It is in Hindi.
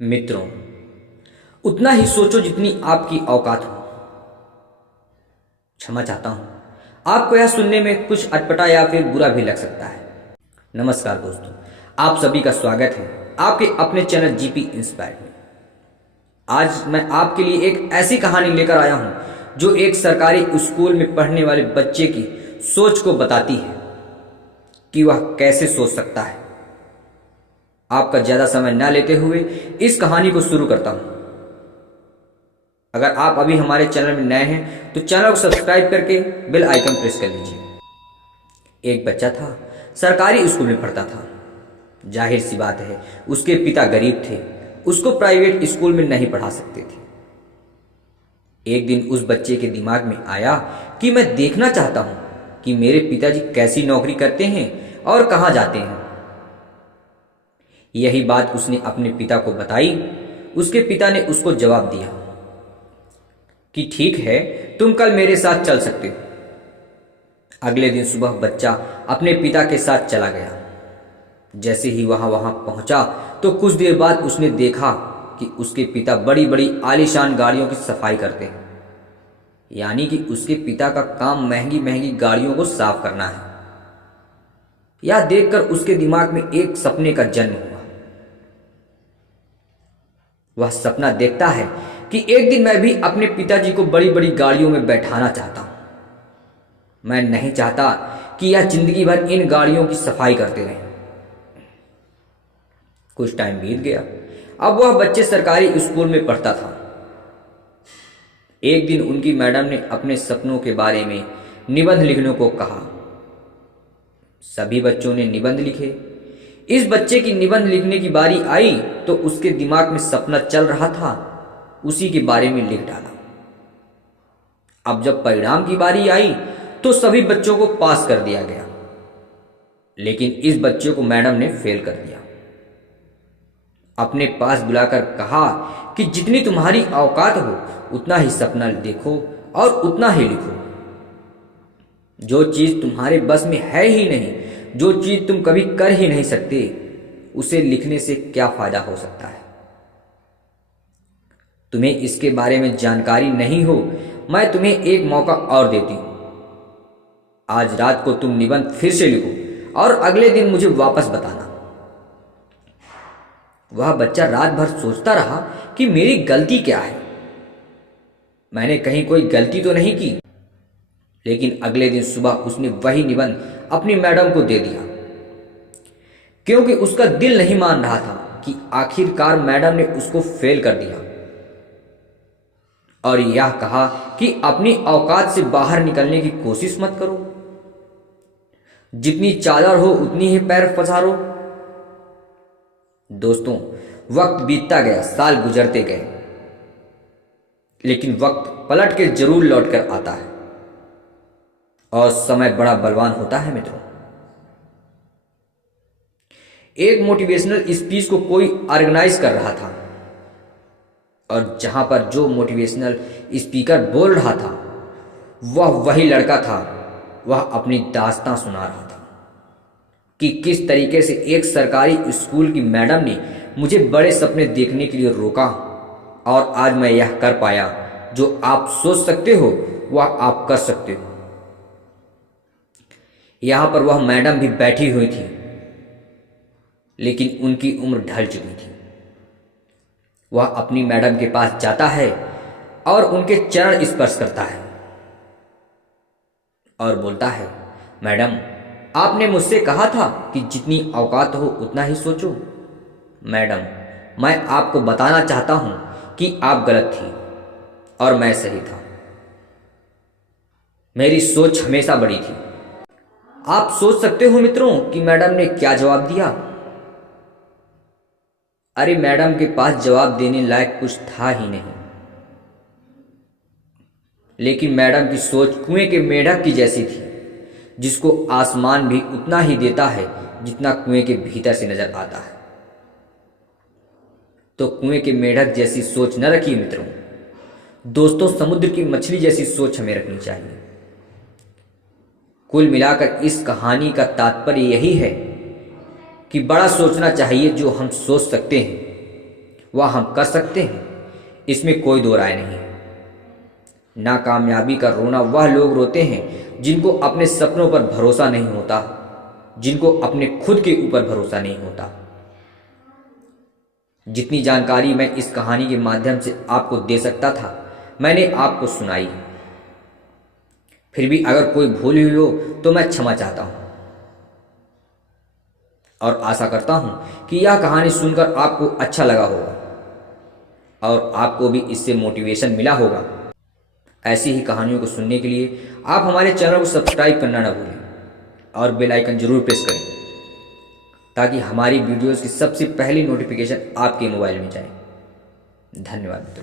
मित्रों, उतना ही सोचो जितनी आपकी औकात हो। क्षमा चाहता हूं, आपको यह सुनने में कुछ अटपटा या फिर बुरा भी लग सकता है। नमस्कार दोस्तों, आप सभी का स्वागत है आपके अपने चैनल जीपी इंस्पायर में। आज मैं आपके लिए एक ऐसी कहानी लेकर आया हूं जो एक सरकारी स्कूल में पढ़ने वाले बच्चे की सोच को बताती है कि वह कैसे सोच सकता है। आपका ज्यादा समय न लेते हुए इस कहानी को शुरू करता हूं। अगर आप अभी हमारे चैनल में नए हैं तो चैनल को सब्सक्राइब करके बेल आइकन प्रेस कर लीजिए। एक बच्चा था, सरकारी स्कूल में पढ़ता था। जाहिर सी बात है, उसके पिता गरीब थे, उसको प्राइवेट स्कूल में नहीं पढ़ा सकते थे। एक दिन उस बच्चे के दिमाग में आया कि मैं देखना चाहता हूं कि मेरे पिताजी कैसी नौकरी करते हैं और कहां जाते हैं। यही बात उसने अपने पिता को बताई। उसके पिता ने उसको जवाब दिया कि ठीक है, तुम कल मेरे साथ चल सकते हो। अगले दिन सुबह बच्चा अपने पिता के साथ चला गया। जैसे ही वहां पहुंचा तो कुछ देर बाद उसने देखा कि उसके पिता बड़ी बड़ी आलीशान गाड़ियों की सफाई करते हैं। यानी कि उसके पिता का काम महंगी महंगी गाड़ियों को साफ करना है। यह देखकर उसके दिमाग में एक सपने का जन्म हुआ। वह सपना देखता है कि एक दिन मैं भी अपने पिताजी को बड़ी बड़ी गाड़ियों में बैठाना चाहता हूं। मैं नहीं चाहता कि यह जिंदगी भर इन गाड़ियों की सफाई करते रहें। कुछ टाइम बीत गया। अब वह बच्चे सरकारी स्कूल में पढ़ता था। एक दिन उनकी मैडम ने अपने सपनों के बारे में निबंध लिखने को कहा। सभी बच्चों ने निबंध लिखे। इस बच्चे की निबंध लिखने की बारी आई तो उसके दिमाग में सपना चल रहा था, उसी के बारे में लिख डाला। अब जब परिणाम की बारी आई तो सभी बच्चों को पास कर दिया गया, लेकिन इस बच्चे को मैडम ने फेल कर दिया। अपने पास बुलाकर कहा कि जितनी तुम्हारी औकात हो उतना ही सपना देखो और उतना ही लिखो। जो चीज तुम्हारे बस में है ही नहीं, जो चीज तुम कभी कर ही नहीं सकते, उसे लिखने से क्या फायदा हो सकता है। तुम्हें इसके बारे में जानकारी नहीं हो, मैं तुम्हें एक मौका और देती हूं। आज रात को तुम निबंध फिर से लिखो और अगले दिन मुझे वापस बताना। वह बच्चा रात भर सोचता रहा कि मेरी गलती क्या है। मैंने कहीं कोई गलती तो नहीं की। लेकिन अगले दिन सुबह उसने वही निबंध अपनी मैडम को दे दिया, क्योंकि उसका दिल नहीं मान रहा था कि आखिरकार मैडम ने उसको फेल कर दिया और यह कहा कि अपनी औकात से बाहर निकलने की कोशिश मत करो। जितनी चादर हो उतनी ही पैर पसारो। दोस्तों, वक्त बीतता गया, साल गुजरते गए, लेकिन वक्त पलट के जरूर लौट कर आता है और समय बड़ा बलवान होता है। मित्रों, एक मोटिवेशनल स्पीच को कोई ऑर्गेनाइज कर रहा था और जहां पर जो मोटिवेशनल स्पीकर बोल रहा था वह वही लड़का था। वह अपनी दास्तां सुना रहा था कि किस तरीके से एक सरकारी स्कूल की मैडम ने मुझे बड़े सपने देखने के लिए रोका और आज मैं यह कर पाया। जो आप सोच सकते हो वह आप कर सकते हो। यहां पर वह मैडम भी बैठी हुई थी, लेकिन उनकी उम्र ढल चुकी थी। वह अपनी मैडम के पास जाता है और उनके चरण स्पर्श करता है और बोलता है, मैडम, आपने मुझसे कहा था कि जितनी औकात हो उतना ही सोचो। मैडम, मैं आपको बताना चाहता हूं कि आप गलत थी और मैं सही था। मेरी सोच हमेशा बड़ी थी। आप सोच सकते हो मित्रों कि मैडम ने क्या जवाब दिया। अरे, मैडम के पास जवाब देने लायक कुछ था ही नहीं। लेकिन मैडम की सोच कुएं के मेढक की जैसी थी, जिसको आसमान भी उतना ही देता है जितना कुएं के भीतर से नजर आता है। तो कुएं के मेढक जैसी सोच न रखिए मित्रों। दोस्तों, समुद्र की मछली जैसी सोच हमें रखनी चाहिए। कुल मिलाकर इस कहानी का तात्पर्य यही है कि बड़ा सोचना चाहिए। जो हम सोच सकते हैं वह हम कर सकते हैं, इसमें कोई दो राय नहीं है। नाकामयाबी का रोना वह लोग रोते हैं जिनको अपने सपनों पर भरोसा नहीं होता, जिनको अपने खुद के ऊपर भरोसा नहीं होता। जितनी जानकारी मैं इस कहानी के माध्यम से आपको दे सकता था मैंने आपको सुनाई। फिर भी अगर कोई भूल हुई हो तो मैं क्षमा चाहता हूं और आशा करता हूं कि यह कहानी सुनकर आपको अच्छा लगा होगा और आपको भी इससे मोटिवेशन मिला होगा। ऐसी ही कहानियों को सुनने के लिए आप हमारे चैनल को सब्सक्राइब करना ना भूलें और बेल आइकन जरूर प्रेस करें ताकि हमारी वीडियोस की सबसे पहली नोटिफिकेशन आपके मोबाइल में जाए। धन्यवाद मित्रों।